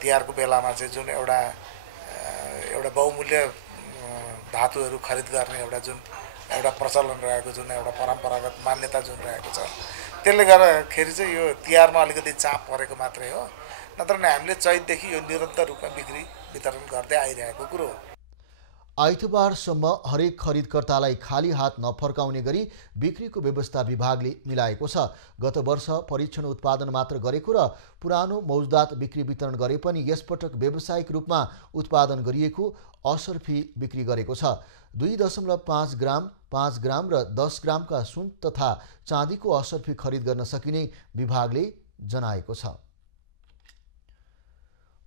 तिहारको बेलामा चाहिँ जुन एउटा बहुमूल्य धातुहरू खरिद गर्ने एउटा प्रचलन रहेको, जुन एउटा परम्परागत मान्यता जुन रहेको छ, त्यसले गर्दाखेरि चाहिँ यो तिहारमा अलिकति चाप परेको मात्रै हो, नत्र नै हामीले चैतदेखि यो निरन्तर रूपमा बिक्री वितरण गर्दै आइरहेको कुरो हो। आइतबारसम्म हरेक खरिदकर्तालाई खाली हात नफर्काउने गरी बिक्रीको व्यवस्था विभागले मिलाएको छ। गत वर्ष परीक्षण उत्पादन मात्र गरेको र पुरानो मौजुदात बिक्री वितरण गरे पनि यसपटक व्यावसायिक रूपमा उत्पादन गरिएको असर्फी बिक्री गरेको छ। 2.5 ग्राम, 5 ग्राम र 10 ग्रामका सुन तथा चाँदीको असर्फी खरिद गर्न सकिने विभागले जनाएको छ।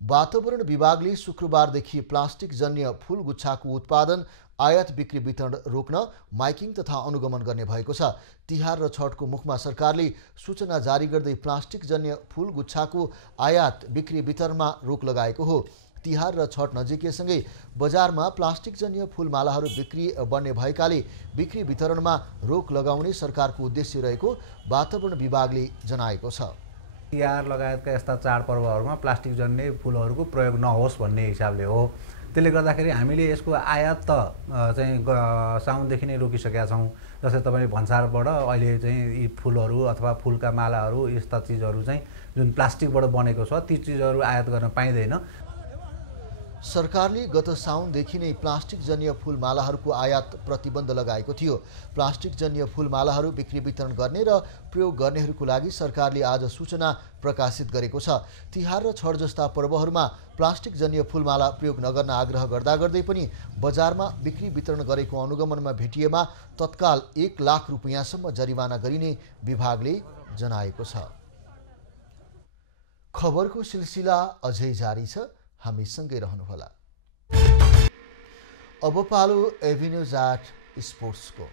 वातावरण विभागले शुक्रबारदेखि प्लास्टिक जन्य फूलगुच्छाको उत्पादन, आयात बिक्री वितरण रोक्न माइकिङ तथा अनुगमन गर्ने भएको छ। तिहार र छठको मुखमा सरकारले सूचना जारी गर्दै प्लास्टिक जन्य फूलगुच्छाको आयात बिक्री वितरणमा रोक लगाएको हो। तिहार र छठ नजिकैसँगै बजारमा प्लास्टिक जन्य फूलमालाहरू बिक्री बढ्ने भएकाले बिक्री वितरणमा रोक लगाउने सरकारको उद्देश्य रहेको वातावरण विभागले जनाएको छ। तिहार लगायतका यस्ता चाडपर्वहरूमा प्लास्टिक जन्य फुलहरूको प्रयोग नहोस् भन्ने हिसाबले हो। त्यसले गर्दाखेरि हामीले यसको आयात त चाहिँ साउनदेखि नै रोकिसकेका छौँ। जस्तै तपाईँले भन्सारबाट अहिले चाहिँ यी फुलहरू अथवा फुलका मालाहरू यस्ता चिजहरू चाहिँ जुन प्लास्टिकबाट बनेको छ ती चिजहरू आयात गर्न पाइँदैन। सरकारले गत साउनदेखि नै प्लास्टिक जन्य फूलमालाहरूको आयात प्रतिबन्ध लगाएको थियो। प्लास्टिक जन्य फूलमालाहरू बिक्री वितरण गर्ने र प्रयोग गर्नेहरूको लागि सरकारले आज सूचना प्रकाशित गरेको छ। तिहार र छठ जस्ता पर्वहरूमा प्लास्टिक जन्य फूलमाला प्रयोग नगर्न आग्रह गर्दा गर्दै पनि बजारमा बिक्री वितरण गरेको अनुगमनमा भेटिएमा तत्काल 1 लाख रुपैयाँसम्म जरिवाना गरिने विभागले जनाएको छ। खबरको सिलसिला अझै जारी छ, हामी सँगै रहनुहोला। अब पालो एभिन्यूज एट स्पोर्ट्सको।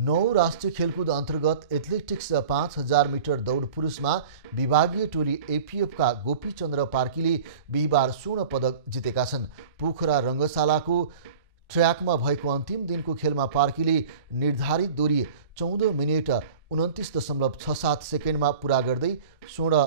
9 राष्ट्रिय खेलकुद अन्तर्गत एथलेटिक्स 5000 मिटर दौड पुरुषमा विभागीय टोली एपीएफका गोपीचन्द्र पार्कीले बिहिबार स्वर्ण पदक जितेका छन्। पोखरा रङ्गशालाको ट्र्याकमा भएको अन्तिम दिनको खेलमा पार्कीले निर्धारित दूरी 14 मिनेट 29.67 सेकेन्डमा पुरा गर्दै स्वर्ण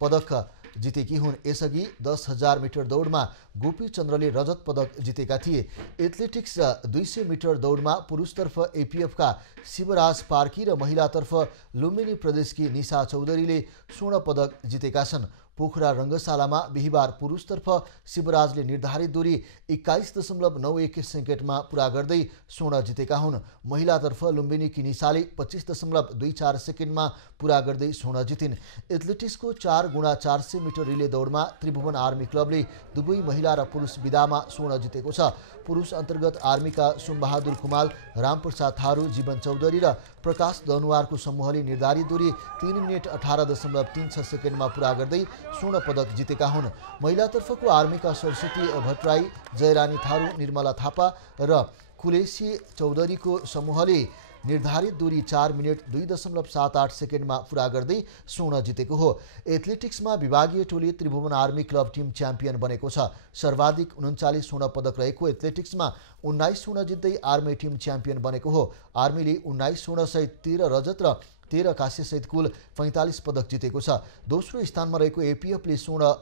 पदक जितेकी हुन्। यसअघि 10,000 मिटर दौडमा गोपीचन्द्रले रजत पदक जितेका थिए। एथलेटिक्स 200 मिटर दौडमा पुरुषतर्फ एपीएफका शिवराज पार्की र महिलातर्फ लुम्बिनी प्रदेशकी निशा चौधरीले स्वर्ण पदक जितेका छन्। पोखरा रङ्गशालामा बिहिबार पुरुषतर्फ शिवराजले निर्धारित दूरी 21.91 सेकेन्डमा पुरा गर्दै स्वर्ण जितेका हुन्। महिलातर्फ लुम्बिनीकी निशाले 25.24 सेकेन्डमा पुरा गर्दै स्वर्ण जितिन्। एथलेटिक्सको 4x400 मिटर रिले दौडमा त्रिभुवन आर्मी क्लबले दुवै महिला र पुरुष विधामा स्वर्ण जितेको छ। पुरुष अन्तर्गत आर्मीका सोमबहादुर कुमाल, रामप्रसाद थारू, जीवन चौधरी र प्रकाश दनुवारको समूहले निर्धारित दूरी 3 मिनेट 18.36 सेकेन्डमा पुरा गर्दै स्वर्ण पदक जितेका हुन्। महिलातर्फको आर्मीका सरस्वती भट्टराई, जयरानी थारू, निर्मला थापा र कुलेसी चौधरीको समूहले निर्धारित दूरी 4 मिनेट 2.78 सेकेन्डमा पुरा गर्दै स्वर्ण जितेको हो। एथलेटिक्समा विभागीय टोली Tribhuvan Army Club team champion बनेको छ। सर्वाधिक 39 स्वर्ण पदक रहेको एथलेटिक्समा 19 स्वर्ण जित्दै आर्मी टिम च्याम्पियन बनेको हो। आर्मीले 19 स्वर्णसहित 13 रजत र 13 काँस्यसहित कुल 45 पदक जितेको छ। दोस्रो स्थानमा रहेको एपीएफले स्वर्ण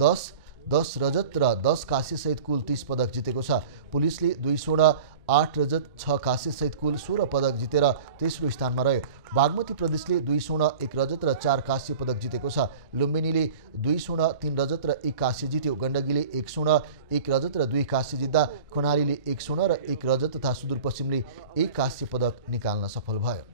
10 रजत र 10 काँस्यसहित कुल 30 पदक जितेको छ। पुलिसले 2 स्वर्ण 8 रजत 6 काँस्यसहित कुल 16 पदक जितेर तेस्रो स्थानमा रह्यो। बागमती प्रदेशले 2 स्वर्ण 1 रजत र 4 काँस्य पदक जितेको छ। लुम्बिनीले 2 स्वर्ण 3 रजत र 1 काँस्य जित्यो। गण्डकीले 1 स्वर्ण 1 रजत र 2 काँस्य जित्दा कर्णालीले 1 स्वर्ण र 1 रजत तथा सुदूरपश्चिमले 1 काँस्य पदक निकाल्न सफल भयो।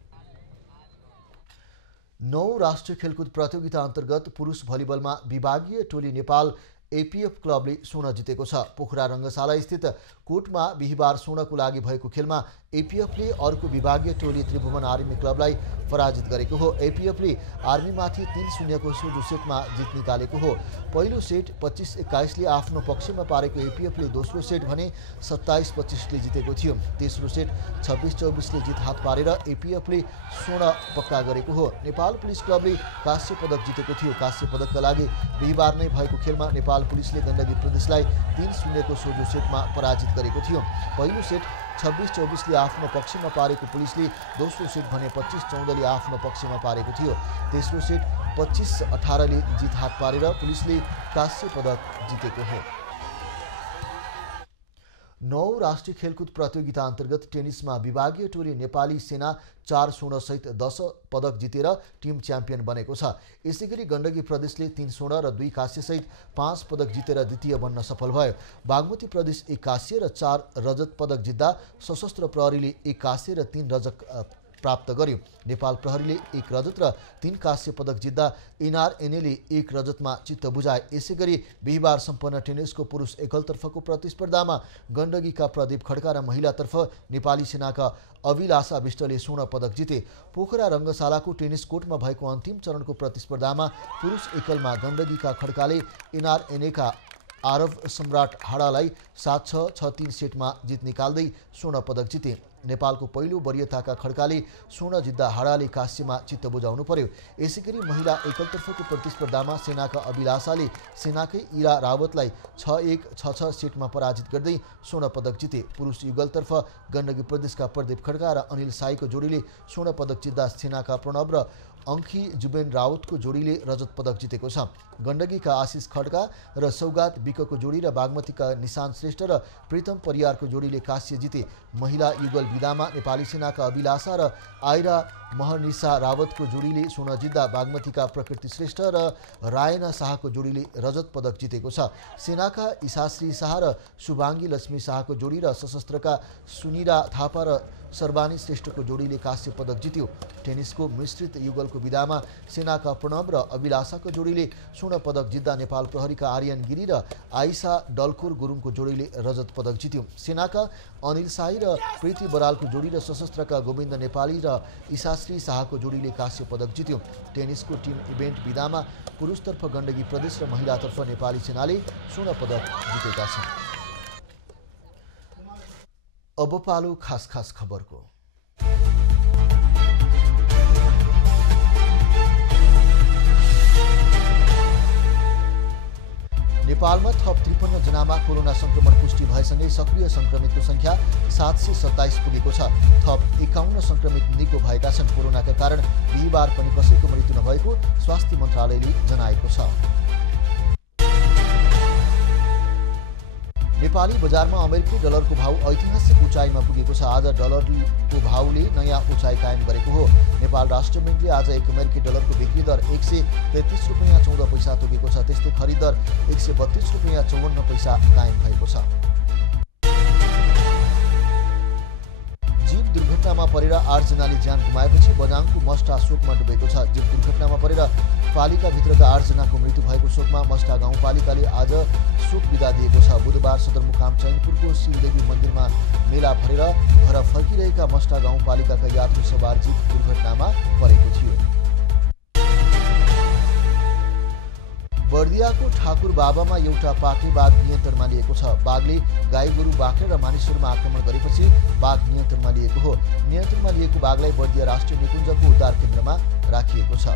9 राष्ट्रिय खेलकुद प्रतियोगिता अन्तर्गत पुरुष भलिबलमा विभागीय टोली नेपाल एपीएफ क्लबले स्वर्ण जितेको छ। पोखरा रङ्गशाला स्थित कोर्टमा बिहिबार स्वर्णको लागि भएको खेलमा एपीएफले अर्को विभागीय टोली त्रिभुवन आर्मी क्लबलाई पराजित गरेको हो। एपीएफले आर्मीमाथि 3-0 को सोझो सेटमा जित निकालेको हो। पहिलो सेट 25-21 ले आफ्नो पक्षमा पारेको एपीएफले दोस्रो सेट भने 27-25 ले जितेको थियो। तेस्रो सेट 26-24 ले जित हात पारेर एपीएफले स्वर्ण पक्का गरेको हो। नेपाल पुलिस क्लबले काँस्य पदक जितेको थियो। काँस्य पदकका लागि बिहिबार नै भएको खेलमा नेपाल पुलिसले गण्डकी प्रदेशलाई 3-0 को सोझो सेटमा पराजित गरेको थियो। पहिलो सेट 26-24 ले आफ्नो पक्षमा पारेको पुलिसले दोस्रो सेट भने 25-14 ले आफ्नो पक्षमा पारेको थियो। तेस्रो सेट 25-18 ले जित हात पारेर पुलिसले काँस्य पदक जितेको हो। 9 राष्ट्रिय खेलकुद प्रतियोगिता अन्तर्गत टेनिसमा विभागीय टोली नेपाली सेना 4 स्वर्णसहित 10 पदक जितेर टिम च्याम्पियन बनेको छ। यसैगरी गण्डकी प्रदेशले 3 स्वर्ण र 2 काँस्यसहित 5 पदक जितेर द्वितीय बन्न सफल भयो। बागमती प्रदेश 1 काँस्य र 4 रजत पदक जित्दा सशस्त्र प्रहरीले 1 काँस्य र 3 रजत प्राप्त गर्यो। नेपाल प्रहरीले 1 रजत र 3 काँस्य पदक जित्दा एनआरएनएले 1 रजतमा चित्त बुझाए। यसैगरी बिहिबार सम्पन्न टेनिसको पुरुष एकलतर्फको प्रतिस्पर्धामा गण्डकीका प्रदीप खड्का र महिलातर्फ नेपाली सेनाका अभिलाषा विष्टले स्वर्ण पदक जिते। पोखरा रङ्गशालाको टेनिस कोर्टमा भएको अन्तिम चरणको प्रतिस्पर्धामा पुरुष एकलमा गण्डकीका खड्काले एनआरएनएका आरव सम्राट हाडालाई 7-6, 6-3 सेटमा जित निकाल्दै स्वर्ण पदक जिते। नेपालको पहिलो वरियताका खड्काले स्वर्ण जित्दा हाडाले काँस्यमा चित्त बुझाउनु पर्यो। यसैगरी महिला एकलतर्फको प्रतिस्पर्धामा सेनाका अभिलाषाले सेनाकै इरा रावतलाई 6-1, 6-6 सेटमा पराजित गर्दै स्वर्ण पदक जिते। पुरुष युगलतर्फ गण्डकी प्रदेशका प्रदीप खड्का र अनिल साईको जोडीले स्वर्ण पदक जित्दा सेनाका प्रणव र अंखी जुबेन राउतको जोडीले रजत पदक जितेको छ। गण्डकीका आशिष खड्का र सौगात विकको जोडी र बागमतीका निशान्त श्रेष्ठ र प्रीतम परियारको जोडीले काँस्य जिते। महिला युगल विधामा नेपाली सेनाका अभिलाषा र आइरा महनिसा रावतको जोडीले स्वर्ण जित्दा बागमतीका प्रकृति श्रेष्ठ र रायना शाहको जोडीले रजत पदक जितेको छ। सेनाका इसाश्री शाह र शुभाङ्गी लक्ष्मी शाहको जोडी र सशस्त्रका सुनिरा थापा र सर्वानी श्रेष्ठको जोडीले काँस्य पदक जित्यो। टेनिसको मिश्रित युगलको विधामा सेनाका प्रणव र अभिलाषाको जोडीले स्वर्ण पदक जित्दा नेपाल प्रहरीका आर्यन गिरी र आइसा डल्कुर गुरुङको जोडीले रजत पदक जित्यो। सेनाका अनिल साई र प्रीति बरालको जोडी र सशस्त्रका गोविन्द नेपाली र इसाश्री शाहको जोडीले काँस्य पदक जित्यो। टेनिसको टिम इभेन्ट विधामा पुरुषतर्फ गण्डकी प्रदेश र महिलातर्फ नेपाली सेनाले स्वर्ण पदक जितेका छन्। अब पालो खास खबरको। नेपालमा थप 53 जनामा कोरोना संक्रमण पुष्टि भएसँगै सक्रिय संक्रमितको संख्या 727 पुगेको छ। थप 51 संक्रमित निको भएका छन्। कोरोनाका कारण बिहीबार पनि कसैको मृत्यु नभएको स्वास्थ्य मन्त्रालयले जनाएको छ। नेपाली बजारमा अमेरिकी डलरको भाउ ऐतिहासिक उचाइमा पुगेको छ। आज डलरको भाउले नयाँ उचाइ कायम गरेको हो। नेपाल राष्ट्र ब्याङ्कले आज 1 अमेरिकी डलरको बिक्री दर 133 रुपैयाँ 14 पैसा तोकेको छ। त्यस्तै खरिद दर 132 रुपैयाँ 54 पैसा कायम भएको छ। जीव दुर्घटनामा परेर 8 जनाले ज्यान गुमाएपछि बझाङको मस्टा शोकमा डुबेको छ। जीव दुर्घटनामा परेर पालिकाभित्रका 8 जनाको मृत्यु भएको शोकमा मस्टा गाउँपालिकाले आज शोक बिदा दिएको छ। बुधबार सदरमुकाम चैनपुरको शिवदेवी मन्दिरमा मेला भरेर घर फर्किरहेका मस्टा गाउँपालिकाका यात्रु सवार जीव दुर्घटनामा परेको थियो। बर्दियाको ठाकुर बाबामा एउटा पाटे बाघ नियन्त्रणमा लिएको छ। बाघले गाई गोरु बाख्रा र मानिसहरूमा आक्रमण गरेपछि बाघ नियन्त्रणमा लिएको हो। नियन्त्रणमा लिएको बाघलाई बर्दिया राष्ट्रिय निकुञ्जको उद्धार केन्द्रमा राखिएको छ।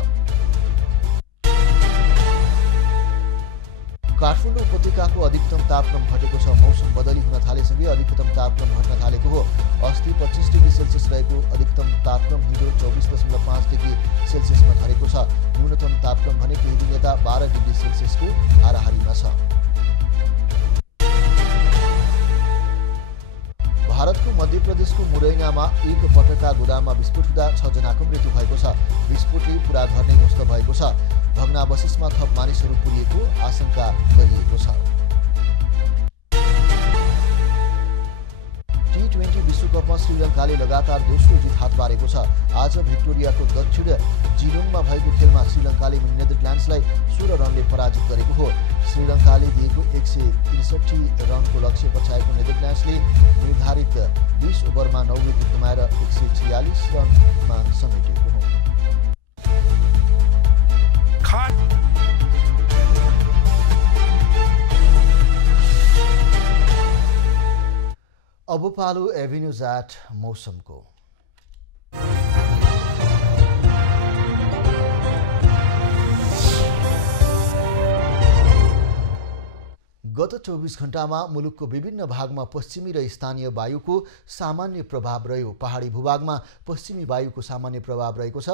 काठमाडौँ उपत्यकाको अधिकतम तापक्रम घटेको छ। मौसम बदली हुन थालेसँगै अधिकतम तापक्रम घट्न थालेको हो। अस्ति 25 डिग्री सेल्सियस रहेको अधिकतम तापक्रम हिजो 24.5 डिग्री सेल्सियसमा झरेको छ। न्यूनतम तापक्रम भने केही दिन यता 12 डिग्री सेल्सियसको हाराहारीमा छ। भारतको मध्य प्रदेशको मुरैनामा एक पटका गोदाममा विस्फोट हुँदा 6 जनाको मृत्यु भएको छ। विस्फोटले पुरा घर नै ध्वस्त भएको छ। भग्नावशेषमा थप मानिसहरू पुरिएको आशंका गरिएको छ। T20 विश्वकपमा श्रीलङ्काले लगातार दोस्रो जित हात पारेको छ। आज भिक्टोरियाको दक्षिण जिलोङमा भएको खेलमा श्रीलङ्काले नेदरल्यान्ड्सलाई 16 रनले पराजित गरेको हो। श्रीलङ्काले दिएको 163 रनको लक्ष्य पछाएको नेदरल्यान्ड्सले निर्धारित 20 ओभरमा 9 विकेट गुमाएर 146 रनमा समेटेको हो। अब पालो एभिन्यूज एट मौसमको। गत 24 घण्टामा मुलुकको विभिन्न भागमा पश्चिमी र स्थानीय वायुको सामान्य प्रभाव रह्यो। पहाडी भूभागमा पश्चिमी वायुको सामान्य प्रभाव रहेको छ।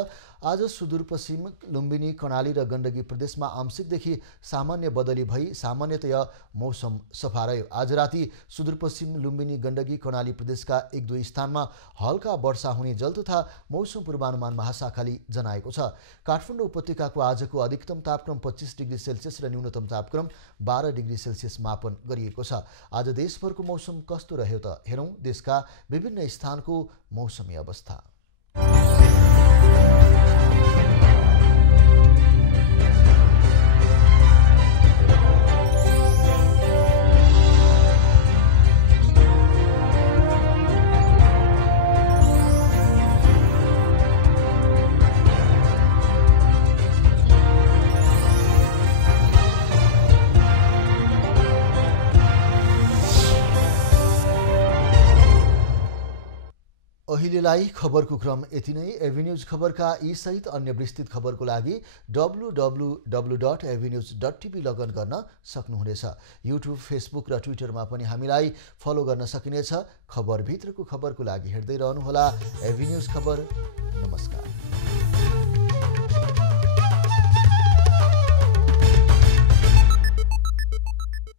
आज सुदूरपश्चिम लुम्बिनी कर्णाली र गण्डकी प्रदेशमा आंशिकदेखि सामान्य बदली भई सामान्यतया मौसम सफा रह्यो। आज राति सुदूरपश्चिम लुम्बिनी गण्डकी कर्णाली प्रदेशका 1-2 स्थानमा हल्का वर्षा हुने जल तथा मौसम पूर्वानुमान महाशाखाले जनाएको छ। काठमाडौँ उपत्यकाको आजको अधिकतम तापक्रम 25 डिग्री सेल्सियस र न्यूनतम तापक्रम 12 डिग्री सेल्सियस मापन गरिएको छ। आज देशभरको मौसम कस्तो रह्यो त हेरौं देशका विभिन्न स्थानको मौसमी अवस्था। अहिलेलाई खबरको क्रम यति नै। एभिन्यूज खबरका यी सहित अन्य विस्तृत खबरको लागि www.avenews.tv लगइन गर्न सक्नुहुनेछ। युट्युब, फेसबुक र ट्विटरमा पनि हामीलाई फलो गर्न सकिनेछ। खबरभित्रको खबरको लागि हेर्दै रहनुहोला एभिन्यूज खबर। नमस्कार।